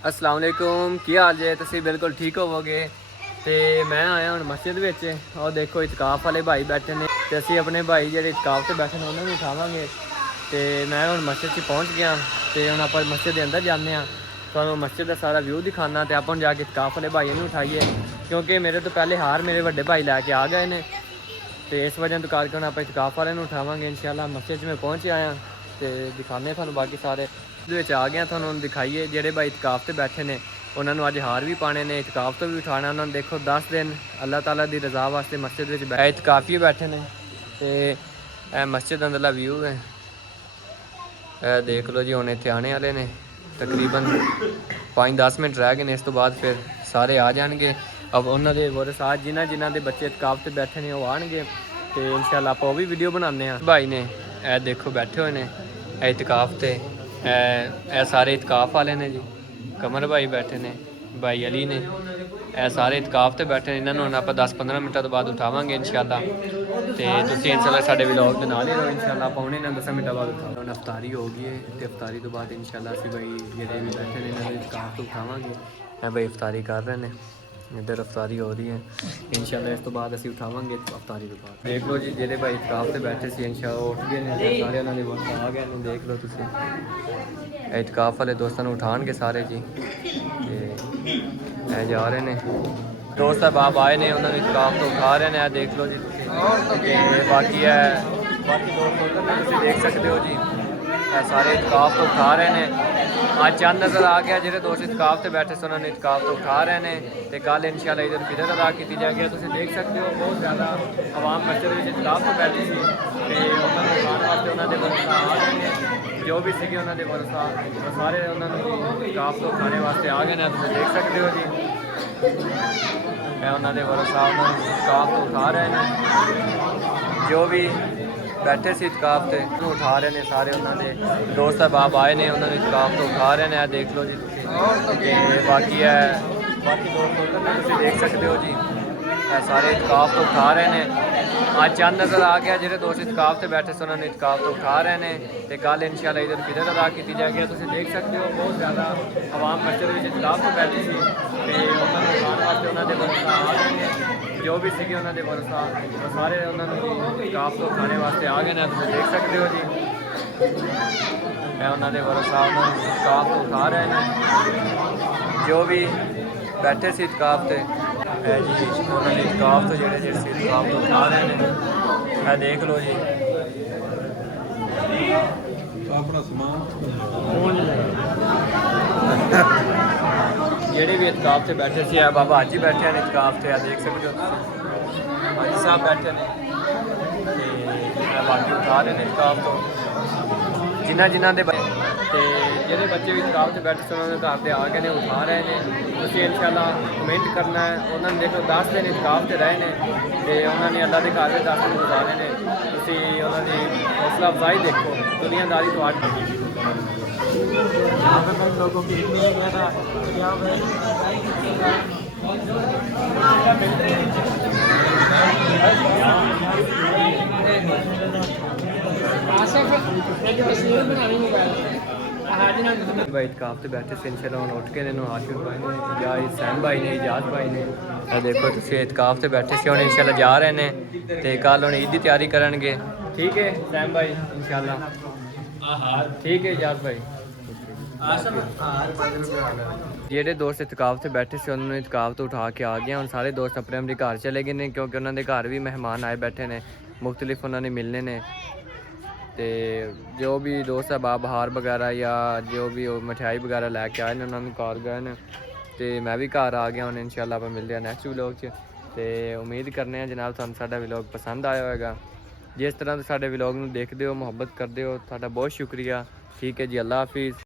अस्सलाम वालेकुम की हाल जे तुसीं बिल्कुल ठीक होवोगे। तो मैं आया हूँ मस्जिद विच और देखो इतकाफ वाले भाई बैठे ने ते असीं अपने भाई जिहड़े इतकाफ ते बैठे ने उन्होंने भी उठावांगे। तो मैं हुण मस्जिद च पहुँच गया तो हुण आपां मस्जिद के अंदर जाने तुहानूं मस्जिद का सारा व्यू दिखाना तो आपां जाके इतकाफ वाले भाइयों नूं उठाइए क्योंकि मेरे तो पहले हार मेरे वड्डे भाई लैके आ गए ने। तो इस वजह तो करके हुण आपां इतकाफ वाले नूं उठावांगे इंशाअल्लाह। मस्जिद में पहुँच आया तो दिखाने तुहानूं बाकी सारे आ गया तुहानूं दिखाइए जेडे भाई इतकाफ से बैठे ने उन्होंने अज हार भी पाने ने इतकाफ तो भी उठाना उन्होंने देखो 10 दिन अल्लाह ताला की रजा वास्ते मस्जिद में इतकाफी बैठे ने। तो मस्जिद अंदरला व्यू है देख लो जी। हुण इत्थे आने वाले ने तकरीबन 5-10 मिनट रह गए ने इस तो बाद फिर सारे आ जाएंगे। अब उन्होंने वारसात जिन्हों के बच्चे इतकाफ से बैठे ने वो आएंगे तो इंशाअल्लाह आप भी वीडियो बनाने भाई ने देखो बैठे हुए ने इतकाफ से सारे इतकाफ वाले ने जी। कमर भाई बैठे ने भाई अली ने सारे इतकाफ से बैठे इन्होंने हम आप 10-15 मिनटों तो बाद उठावांगे इंशाअल्लाह। तो तुसीं इंशाअल्लाह साडे व्लॉग दे नाल ही रहो इंशाअल्लाह। पौने 10 मिनटों बाद उठावांगे। हुण अफ्तारी हो गई है तो अफ्तारी तो बाद इंशाअल्लाह असीं भाई जेडे भी बैठे ने इन्होंने इतकाफ तो उठावांगे। भाई अफ्तारी कर रहे हैं इधर अफ्तारी हो रही है इंशाअल्लाह। इस तो बाद असीं उठावांगे अफ्तारी तो बाद। देख लो जी जेडे भाई इतकाफ से बैठे थे इंशाअल्लाह उठ गए ने सारे उन्होंने वक्त आ गए ने। देख लो तुसीं इतकाफ वाले दोस्तों को उठाएंगे सारे जी। तो जा रहे हैं दोस्त बाप आए ने उन्होंने इतकाफ तो उठा रहे हैं देख लो जी। बाकी दोस्त देख सकते हो जी सारे इतकाफ तो उठा रहे हैं। आज चंद नज़र आ गया जो दोस्त इतकाफ से बैठे से उन्होंने इतकाफ तो उठा रहे हैं। तो कल इंशाअल्लाह इधर किधर अदा की जाएगी तुम देख सकते हो बहुत ज़्यादा आवाम मस्जिद में इतकाफ तो बैठी थी तो उन्होंने उठाने वास्ते उन्होंने वरसा आ गए हैं जो भी सी उन्होंने वरसा सारे उन्होंने इतकाफ तो उठाने वास्ते आ गए हैं तुम देख सकते हो जी। उन्होंने वरसा उन्होंने इतकाफ तो उठा रहे हैं जो भी बैठे से इतकाफ से उठा रहे हैं सारे उन्होंने दोस्त बाप आए ने उन्होंने इतकाफ तो उठा रहे हैं देख लो जी। बाकी दोस्त देख सकते हो जी सारे इतकाफ तो उठा रहे हैं। आज चंद नज़र आ गया जो दोस्त इतकाफ से बैठे से उन्होंने इतकाफ तो उठा रहे हैं तो कल इंशाअल्लाह इधर किधर अदा की जाएगी तुम देख सकते हो बहुत ज़्यादा आवाम मस्जिद में इतकाफ तो बैठी थी तो उन्होंने उठाने वास्ते उन्होंने वरसा आ गए हैं जो भी सी उन्होंने वरसा सारे उन्होंने इतकाफ तो उठाने वास्ते आ गए हैं तुम देख सकते हो जी। उन्होंने वरसा उन्होंने इतकाफ तो उठा रहे हैं जो भी बैठे से इतकाफ से जी उन्होंने इतकाफ तो जेडे इतकाफ तो उठा रहे हैं देख लो जी। अपना जेडे भी इतकाफ से बैठे से बाबा हाजी बैठे हैं इतकाफ से देख सकते हो हाजी साहब बैठे हैं बाकी उठा रहे हैं इतकाफ तो जिन्होंने के जो बच्चे भी इतकाफ से बैठे उन्होंने घर से आ गए उठा रहे हैं तुसीं इंशाअल्लाह कमेंट करना है। उन्होंने देखो 10 दिन इतकाफ से रहे हैं तो उन्होंने अल्लाह के घर में 10 दिन गुजारे ने तुसीं उन्होंने हौसला अफजाई देखो दुनियादारी तो आज लोगों की भाई इतकाफ से बैठे से इंशाअल्लाह हम उठ के आशिफ भाई ने या सैम भाई ने इजाज भाई ने देखो तुम इतकाफ से बैठे से हम इंशाअल्लाह जा रहे हैं तो कल हम ईद की तैयारी करेंगे। ठीक है सैम भाई इंशाअल्लाह ठीक है इजाज भाई। जेडे दोस्त इतकाफ से बैठे से उन्होंने इतकाफ तो उठा के आ गया और सारे दोस्त अपने अपने घर चले गए हैं क्योंकि उन्होंने घर भी मेहमान आए बैठे ने मुख्तलिफ उन्होंने मिलने ने। तो जो भी दोस्त बाब हार वगैरह या जो भी मिठाई वगैरह लैके आए उन्होंने घर गए तो मैं भी घर आ गया हूँ इंशाअल्लाह आप मिलते हैं नैक्सट व्लॉग च। तो उम्मीद करने जनाब तुहानू साडा व्लॉग पसंद आया होगा जिस तरह साडे व्लॉग नूं देखदे हो मुहब्बत करदे हो तुहाडा बहुत शुक्रिया। ठीक है जी अल्लाह हाफिज़।